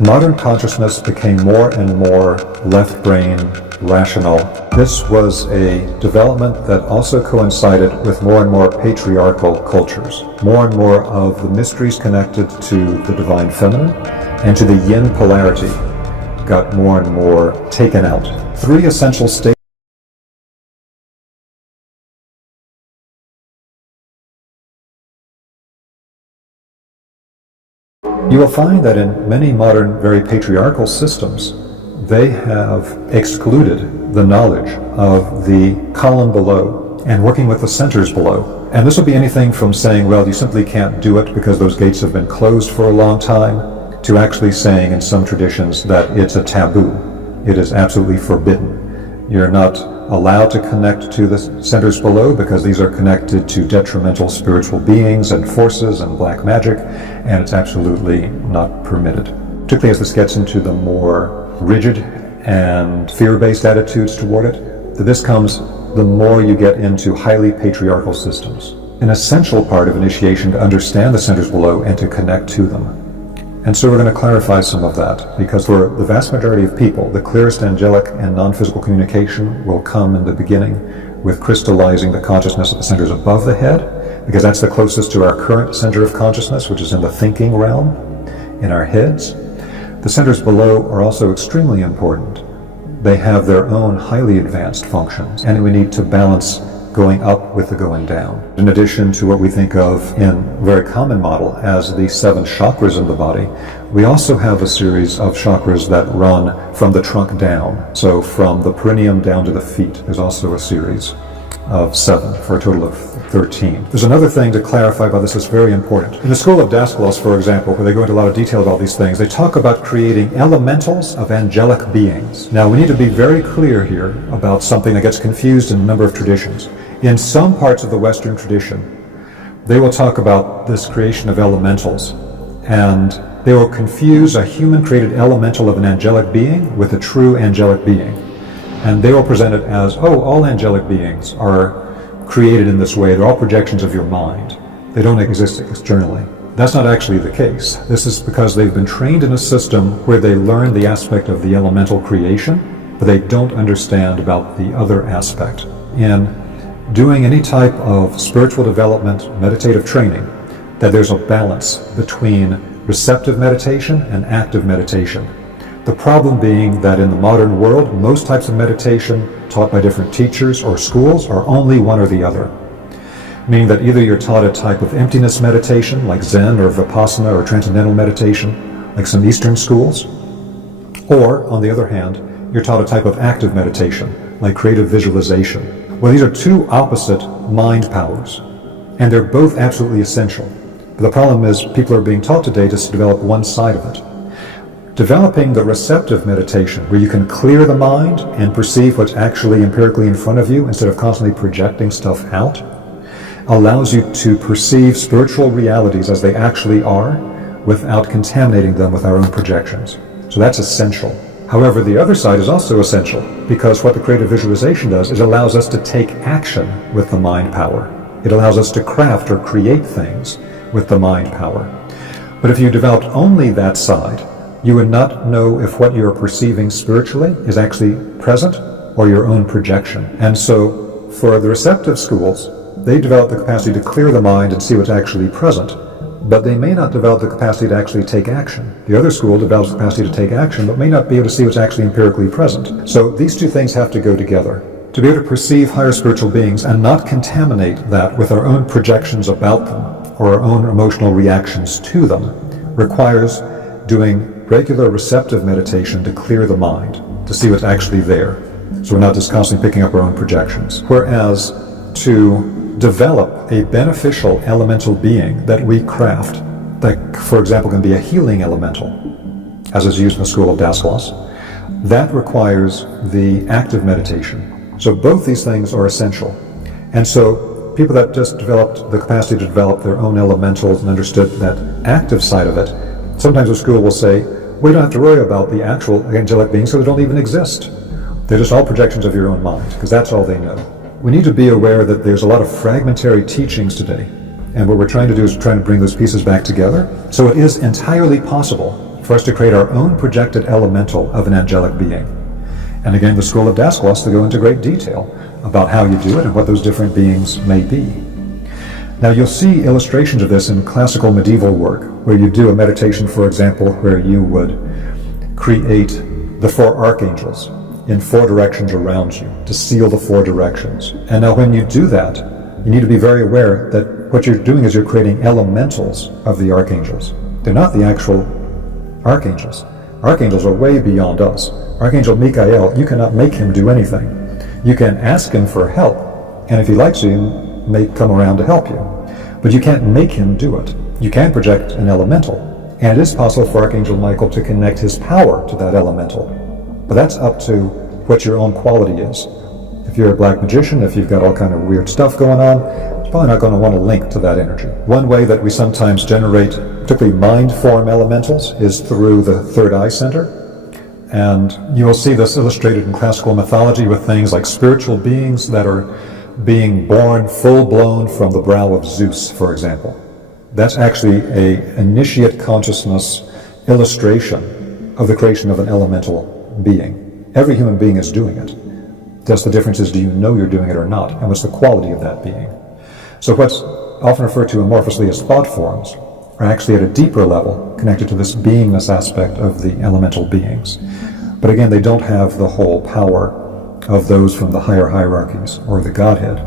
Modern consciousness became more and more left brain rational. This was a development that also coincided with more and more patriarchal cultures. More and more of the mysteries connected to the divine feminine and to the yin polarity got more and more taken out. Three essential states. You will find that in many modern, very patriarchal systems, they have excluded the knowledge of the column below and working with the centers below. And this will be anything from saying, well, you simply can't do it because those gates have been closed for a long time, to actually saying in some traditions that it's a taboo. It is absolutely forbidden. You're not allowed to connect to the centers below because these are connected to detrimental spiritual beings and forces and black magic, and it's absolutely not permitted. Particularly as this gets into the more rigid and fear-based attitudes toward it, this comes the more you get into highly patriarchal systems. An essential part of initiation to understand the centers below and to connect to them. And so we're going to clarify some of that, because for the vast majority of people, the clearest angelic and non-physical communication will come in the beginning with crystallizing the consciousness of the centers above the head, because that's the closest to our current center of consciousness, which is in the thinking realm, in our heads. The centers below are also extremely important. They have their own highly advanced functions, and we need to balance going up with the going down. In addition to what we think of in a very common model as the 7 chakras in the body, we also have a series of chakras that run from the trunk down. So from the perineum down to the feet, there's also a series of 7 for a total of 13. There's another thing to clarify about this that's very important. In the school of Daskalos, for example, where they go into a lot of detail about these things, they talk about creating elementals of angelic beings. Now, we need to be very clear here about something that gets confused in a number of traditions. In some parts of the Western tradition, they will talk about this creation of elementals, and they will confuse a human-created elemental of an angelic being with a true angelic being. And they will present it as, oh, all angelic beings are created in this way. They're all projections of your mind. They don't exist externally. That's not actually the case. This is because they've been trained in a system where they learn the aspect of the elemental creation, but they don't understand about the other aspect. In doing any type of spiritual development, meditative training, that there's a balance between receptive meditation and active meditation. The problem being that in the modern world, most types of meditation taught by different teachers or schools are only one or the other. Meaning that either you're taught a type of emptiness meditation, like Zen or Vipassana or Transcendental meditation, like some Eastern schools, or, on the other hand, you're taught a type of active meditation, like creative visualization. Well, these are two opposite mind powers, and they're both absolutely essential. But the problem is people are being taught today just to develop one side of it. Developing the receptive meditation, where you can clear the mind and perceive what's actually empirically in front of you instead of constantly projecting stuff out, allows you to perceive spiritual realities as they actually are without contaminating them with our own projections. So that's essential. However, the other side is also essential, because what the creative visualization does is it allows us to take action with the mind power. It allows us to craft or create things with the mind power. But if you developed only that side, you would not know if what you're perceiving spiritually is actually present or your own projection. And so for the receptive schools, they develop the capacity to clear the mind and see what's actually present, but they may not develop the capacity to actually take action. The other school develops the capacity to take action, but may not be able to see what's actually empirically present. So these two things have to go together. To be able to perceive higher spiritual beings and not contaminate that with our own projections about them or our own emotional reactions to them requires doing regular receptive meditation to clear the mind, to see what's actually there. So we're not just constantly picking up our own projections. Whereas to develop a beneficial elemental being that we craft, that, for example, can be a healing elemental, as is used in the school of Daskalos, that requires the active meditation. So both these things are essential. And so people that just developed the capacity to develop their own elementals and understood that active side of it, sometimes the school will say, we don't have to worry about the actual angelic beings, so they don't even exist. They're just all projections of your own mind, because that's all they know. We need to be aware that there's a lot of fragmentary teachings today, and what we're trying to do is trying to bring those pieces back together. So it is entirely possible for us to create our own projected elemental of an angelic being. And again, the school of Dask wants to go into great detail about how you do it and what those different beings may be. Now you'll see illustrations of this in classical medieval work, where you do a meditation, for example, where you would create the 4 archangels in 4 directions around you to seal the 4 directions. And now when you do that, you need to be very aware that what you're doing is you're creating elementals of the archangels. They're not the actual archangels. Archangels are way beyond us. Archangel Michael, you cannot make him do anything. You can ask him for help, and if he likes you, he may come around to help you. But you can't make him do it. You can project an elemental, and it is possible for Archangel Michael to connect his power to that elemental. But that's up to what your own quality is. If you're a black magician, if you've got all kind of weird stuff going on, you're probably not going to want to link to that energy. One way that we sometimes generate, particularly mind form elementals, is through the third eye center. And you will see this illustrated in classical mythology with things like spiritual beings that are being born full-blown from the brow of Zeus, for example. That's actually an initiate consciousness illustration of the creation of an elemental being. Every human being is doing it. Just the difference is, do you know you're doing it or not? And what's the quality of that being? So what's often referred to amorphously as thought forms are actually at a deeper level connected to this beingness aspect of the elemental beings. But again, they don't have the whole power of those from the higher hierarchies or the Godhead.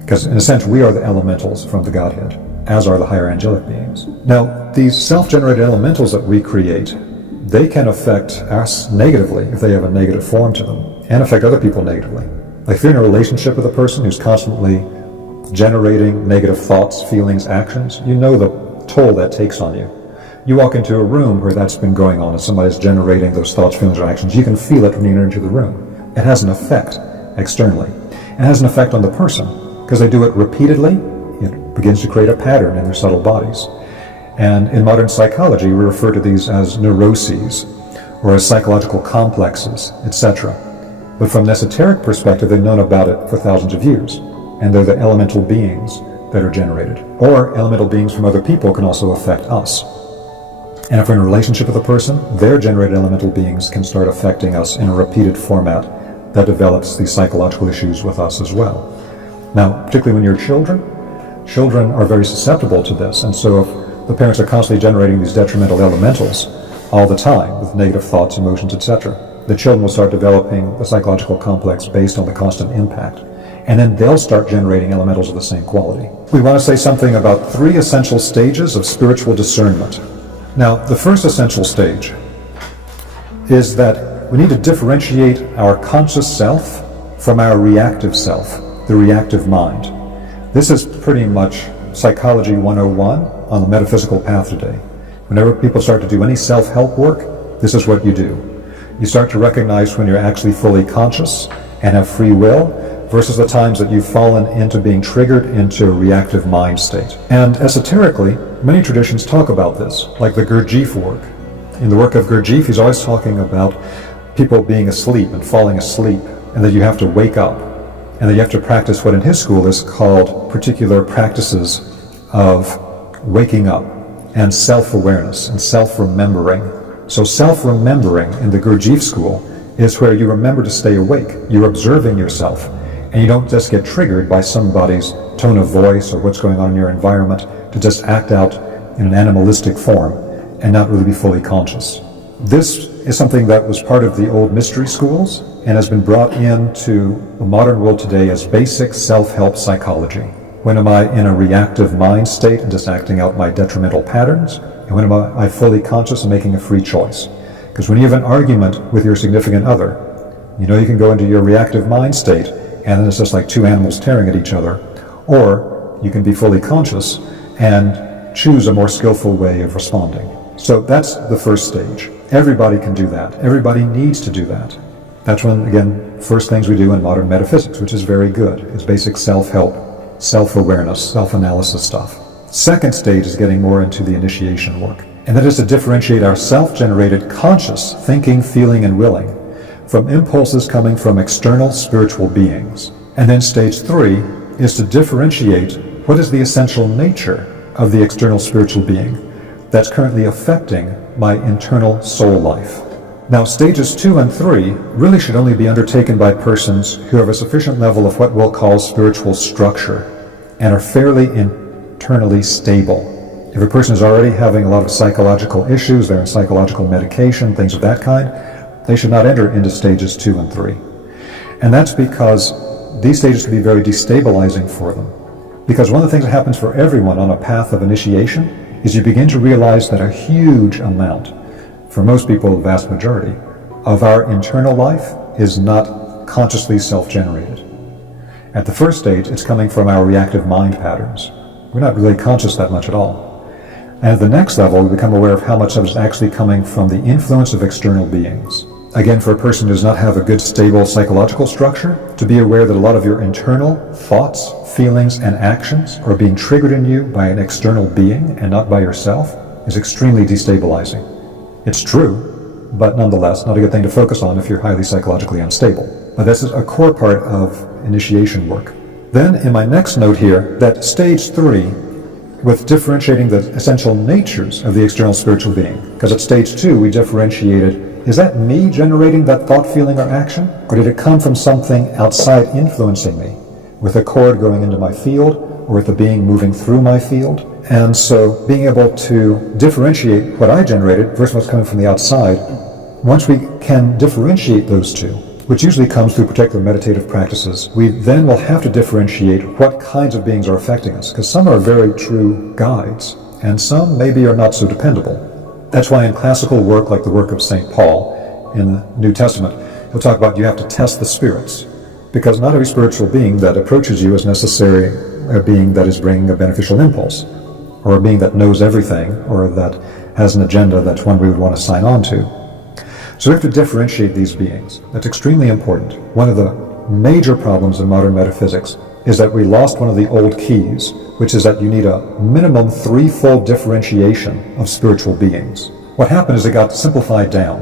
Because in a sense, we are the elementals from the Godhead, as are the higher angelic beings. Now, these self-generated elementals that we create, they can affect us negatively if they have a negative form to them, and affect other people negatively. Like if you're in a relationship with a person who's constantly generating negative thoughts, feelings, actions, you know the toll that takes on you. You walk into a room where that's been going on and somebody's generating those thoughts, feelings, or actions, you can feel it when you enter into the room. It has an effect externally. It has an effect on the person because they do it repeatedly. It begins to create a pattern in their subtle bodies. And in modern psychology, we refer to these as neuroses or as psychological complexes, etc. But from an esoteric perspective, they've known about it for thousands of years. And they're the elemental beings that are generated. Or elemental beings from other people can also affect us. And if we're in a relationship with a person, their generated elemental beings can start affecting us in a repeated format that develops these psychological issues with us as well. Now, particularly when you're children are very susceptible to this. And so if the parents are constantly generating these detrimental elementals all the time with negative thoughts, emotions, etc., the children will start developing a psychological complex based on the constant impact. And then they'll start generating elementals of the same quality. We want to say something about 3 essential stages of spiritual discernment. Now, the first essential stage is that we need to differentiate our conscious self from our reactive self, the reactive mind. This is pretty much Psychology 101 on the metaphysical path today. Whenever people start to do any self-help work, this is what you do. You start to recognize when you're actually fully conscious and have free will versus the times that you've fallen into being triggered into a reactive mind state. And esoterically, many traditions talk about this, like the Gurdjieff work. In the work of Gurdjieff, he's always talking about people being asleep and falling asleep, and that you have to wake up, and that you have to practice what in his school is called particular practices of waking up and self-awareness and self-remembering. So self-remembering in the Gurdjieff school is where you remember to stay awake. You're observing yourself, and you don't just get triggered by somebody's tone of voice or what's going on in your environment to just act out in an animalistic form and not really be fully conscious. This is something that was part of the old mystery schools and has been brought into the modern world today as basic self-help psychology. When am I in a reactive mind state and just acting out my detrimental patterns? And when am I fully conscious and making a free choice? Because when you have an argument with your significant other, you know you can go into your reactive mind state and then it's just like 2 animals tearing at each other. Or you can be fully conscious and choose a more skillful way of responding. So that's the first stage. Everybody can do that. Everybody needs to do that. That's when, again, first things we do in modern metaphysics, which is very good. It's basic self-help, self-awareness, self-analysis stuff. Second stage is getting more into the initiation work. And that is to differentiate our self-generated conscious thinking, feeling, and willing from impulses coming from external spiritual beings. And then stage 3 is to differentiate what is the essential nature of the external spiritual being that's currently affecting my internal soul life. Now, stages 2 and 3 really should only be undertaken by persons who have a sufficient level of what we'll call spiritual structure and are fairly internally stable. If a person is already having a lot of psychological issues, they're on psychological medication, things of that kind, they should not enter into stages 2 and 3. And that's because these stages can be very destabilizing for them. Because one of the things that happens for everyone on a path of initiation is you begin to realize that a huge amount, for most people, the vast majority, of our internal life is not consciously self-generated. At the first stage, it's coming from our reactive mind patterns. We're not really conscious that much at all. And at the next level, we become aware of how much of it is actually coming from the influence of external beings. Again, for a person who does not have a good, stable psychological structure, to be aware that a lot of your internal thoughts, feelings, and actions are being triggered in you by an external being and not by yourself is extremely destabilizing. It's true, but nonetheless, not a good thing to focus on if you're highly psychologically unstable. But this is a core part of initiation work. Then, in my next note here, that stage 3, with differentiating the essential natures of the external spiritual being, because at stage 2 we differentiated, is that me generating that thought, feeling, or action? Or did it come from something outside influencing me, with a cord going into my field, or with a being moving through my field? And so being able to differentiate what I generated versus what's coming from the outside, once we can differentiate those two, which usually comes through particular meditative practices, we then will have to differentiate what kinds of beings are affecting us, because some are very true guides, and some maybe are not so dependable. That's why in classical work, like the work of St. Paul in the New Testament, he'll talk about you have to test the spirits, because not every spiritual being that approaches you is necessarily a being that is bringing a beneficial impulse, or a being that knows everything, or that has an agenda that's one we would want to sign on to. So we have to differentiate these beings. That's extremely important. One of the major problems in modern metaphysics is that we lost one of the old keys, which is that you need a minimum 3-fold differentiation of spiritual beings. What happened is it got simplified down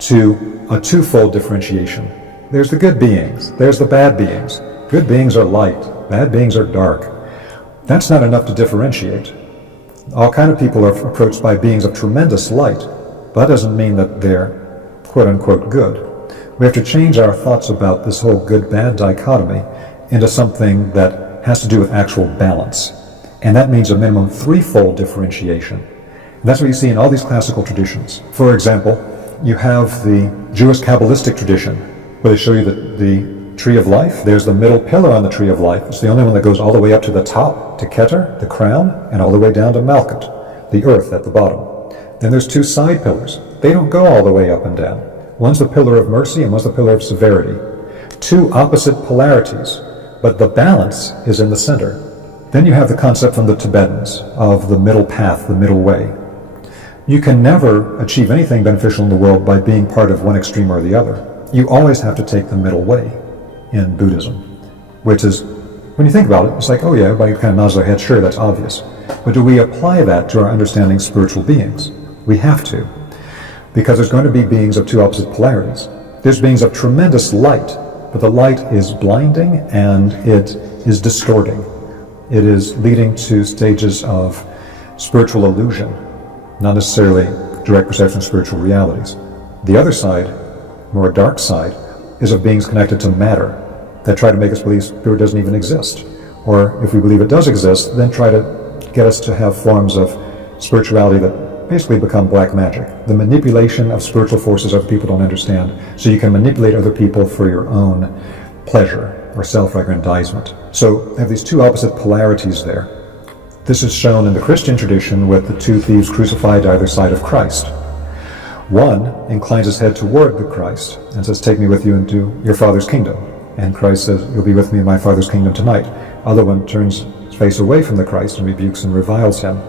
to a 2-fold differentiation. There's the good beings, there's the bad beings. Good beings are light, bad beings are dark. That's not enough to differentiate. All kinds of people are approached by beings of tremendous light, but that doesn't mean that they're quote-unquote good. We have to change our thoughts about this whole good-bad dichotomy into something that has to do with actual balance. And that means a minimum 3-fold differentiation. And that's what you see in all these classical traditions. For example, you have the Jewish Kabbalistic tradition, where they show you the tree of life. There's the middle pillar on the tree of life. It's the only one that goes all the way up to the top, to Keter, the crown, and all the way down to Malkut, the earth at the bottom. Then there's 2 side pillars. They don't go all the way up and down. One's the pillar of mercy and one's the pillar of severity. 2 opposite polarities, but the balance is in the center. Then you have the concept from the Tibetans of the middle path, the middle way. You can never achieve anything beneficial in the world by being part of one extreme or the other. You always have to take the middle way in Buddhism, which is, when you think about it, it's like, oh yeah, everybody kind of nods their head, sure, that's obvious. But do we apply that to our understanding of spiritual beings? We have to, because there's going to be beings of 2 opposite polarities. There's beings of tremendous light, but the light is blinding and it is distorting. It is leading to stages of spiritual illusion, not necessarily direct perception of spiritual realities. The other side, more dark side, is of beings connected to matter that try to make us believe spirit doesn't even exist. Or if we believe it does exist, then try to get us to have forms of spirituality that basically become black magic. The manipulation of spiritual forces other people don't understand, so you can manipulate other people for your own pleasure or self-aggrandizement. So they have these 2 opposite polarities there. This is shown in the Christian tradition with the 2 thieves crucified either side of Christ. One inclines his head toward the Christ and says, take me with you into your Father's kingdom. And Christ says, you'll be with me in my Father's kingdom tonight. Other one turns his face away from the Christ and rebukes and reviles him.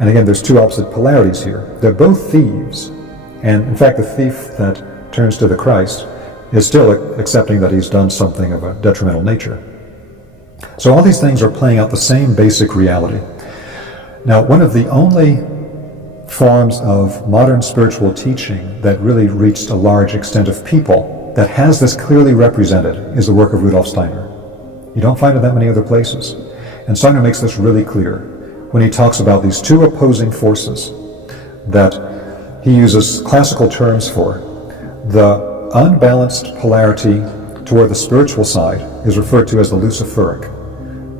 And again, there's 2 opposite polarities here. They're both thieves. And in fact, the thief that turns to the Christ is still accepting that he's done something of a detrimental nature. So all these things are playing out the same basic reality. Now, one of the only forms of modern spiritual teaching that really reached a large extent of people that has this clearly represented is the work of Rudolf Steiner. You don't find it that many other places. And Steiner makes this really clear. when he talks about these two opposing forces that he uses classical terms for. The unbalanced polarity toward the spiritual side is referred to as the Luciferic,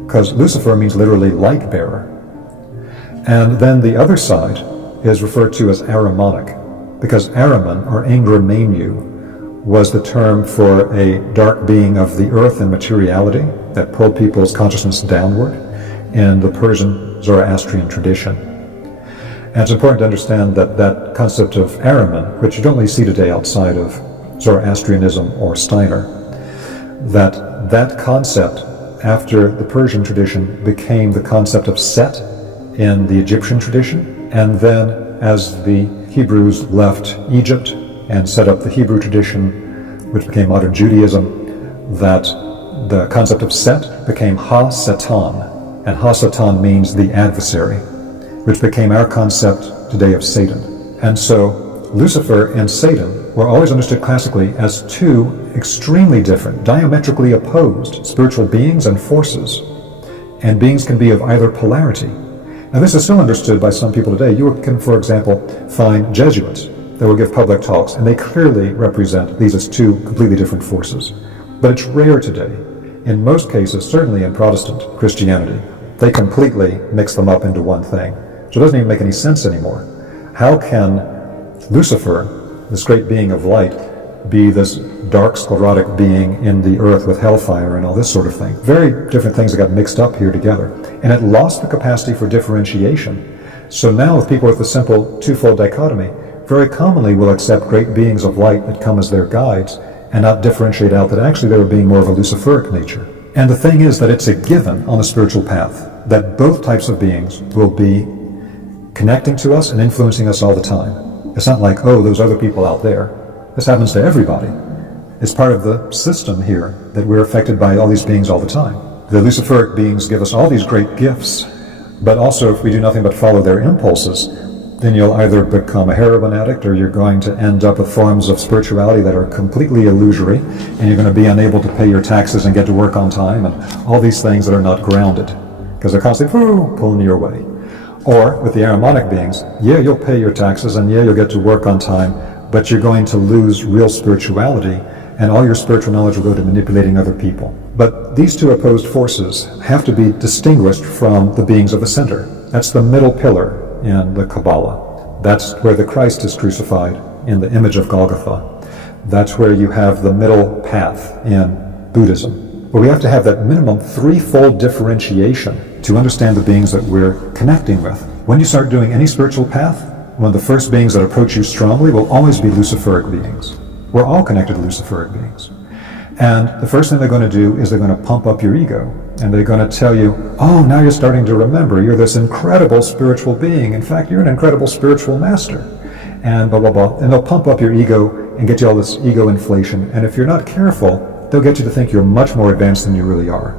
because Lucifer means literally light bearer. And then the other side is referred to as Ahrimanic, because Ahriman, or Angra was the term for a dark being of the earth and materiality that pulled people's consciousness downward in the Persian Zoroastrian tradition. And it's important to understand that that concept of Ahriman, which you don't really see today outside of Zoroastrianism or Steiner, that concept after the Persian tradition became the concept of Set in the Egyptian tradition, and then as the Hebrews left Egypt and set up the Hebrew tradition, which became modern Judaism, that the concept of Set became Ha-Satan, and Ha-Satan means the adversary, which became our concept today of Satan. And so Lucifer and Satan were always understood classically as two extremely different, diametrically opposed spiritual beings and forces, and beings can be of either polarity. Now this is still understood by some people today. You can, for example, find Jesuits that will give public talks, and they clearly represent these as two completely different forces. But it's rare today. In most cases, certainly in Protestant Christianity, they completely mix them up into one thing. So it doesn't even make any sense anymore. How can Lucifer, this great being of light, be this dark sclerotic being in the earth with hellfire and all this sort of thing? Very different things that got mixed up here together. And it lost the capacity for differentiation. So now with people with the simple twofold dichotomy, very commonly will accept great beings of light that come as their guides and not differentiate out that actually they were being more of a Luciferic nature. And the thing is that it's a given on the spiritual path that both types of beings will be connecting to us and influencing us all the time. It's not like, oh, those other people out there. This happens to everybody. It's part of the system here that we're affected by all these beings all the time. The Luciferic beings give us all these great gifts, but also if we do nothing but follow their impulses, then you'll either become a heroin addict or you're going to end up with forms of spirituality that are completely illusory, and you're going to be unable to pay your taxes and get to work on time, and all these things that are not grounded, because they're constantly pulling you away. Or with the Ahrimanic beings, yeah, you'll pay your taxes and yeah, you'll get to work on time, but you're going to lose real spirituality, and all your spiritual knowledge will go to manipulating other people. But these two opposed forces have to be distinguished from the beings of the center. That's the middle pillar in the Kabbalah. That's where the Christ is crucified in the image of Golgotha. That's where you have the middle path in Buddhism. But we have to have that minimum threefold differentiation to understand the beings that we're connecting with. When you start doing any spiritual path, one of the first beings that approach you strongly will always be Luciferic beings. We're all connected to Luciferic beings. And the first thing they're going to do is they're going to pump up your ego. And they're going to tell you, oh, now you're starting to remember. You're this incredible spiritual being. In fact, you're an incredible spiritual master. And blah, blah, blah. And they'll pump up your ego and get you all this ego inflation. And if you're not careful, they'll get you to think you're much more advanced than you really are.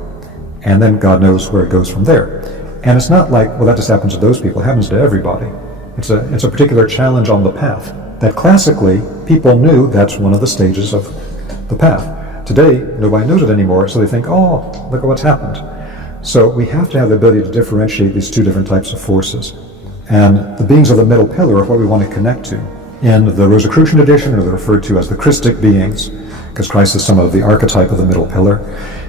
And then God knows where it goes from there. And it's not like, well, that just happens to those people. It happens to everybody. It's a particular challenge on the path that classically people knew that's one of the stages of the path. Today, nobody knows it anymore, so they think, oh, look at what's happened. So we have to have the ability to differentiate these two different types of forces. And the beings of the middle pillar are what we want to connect to. In the Rosicrucian tradition, or they're referred to as the Christic beings, because Christ is some of the archetype of the middle pillar,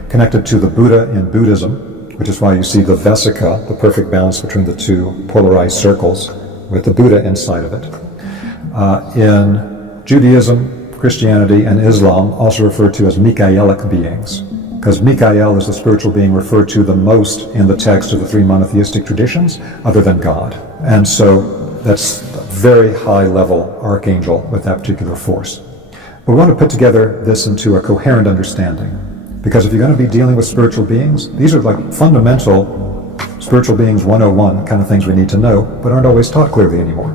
connected to the Buddha in Buddhism, which is why you see the Vesika, the perfect balance between the two polarized circles, with the Buddha inside of it. In Judaism, Christianity, and Islam, also referred to as Michaelic beings, because Michael is the spiritual being referred to the most in the text of the three monotheistic traditions, other than God. And so that's a very high-level archangel with that particular force. But we want to put together this into a coherent understanding, because if you're going to be dealing with spiritual beings, these are like fundamental spiritual beings 101 kind of things we need to know, but aren't always taught clearly anymore.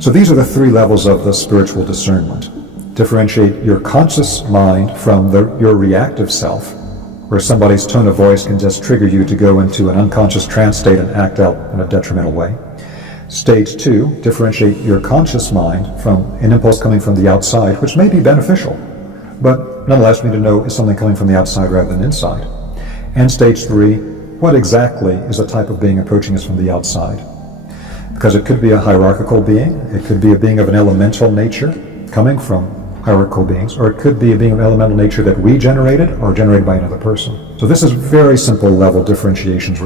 So these are the three levels of the spiritual discernment. Differentiate your conscious mind from your reactive self, where somebody's tone of voice can just trigger you to go into an unconscious trance state and act out in a detrimental way. Stage 2, differentiate your conscious mind from an impulse coming from the outside, which may be beneficial, but nonetheless we need to know is something coming from the outside rather than inside. And stage 3, what exactly is a type of being approaching us from the outside. Because it could be a hierarchical being, it could be a being of an elemental nature coming from hierarchical beings, or it could be a being of elemental nature that we generated or generated by another person. So this is very simple level differentiations.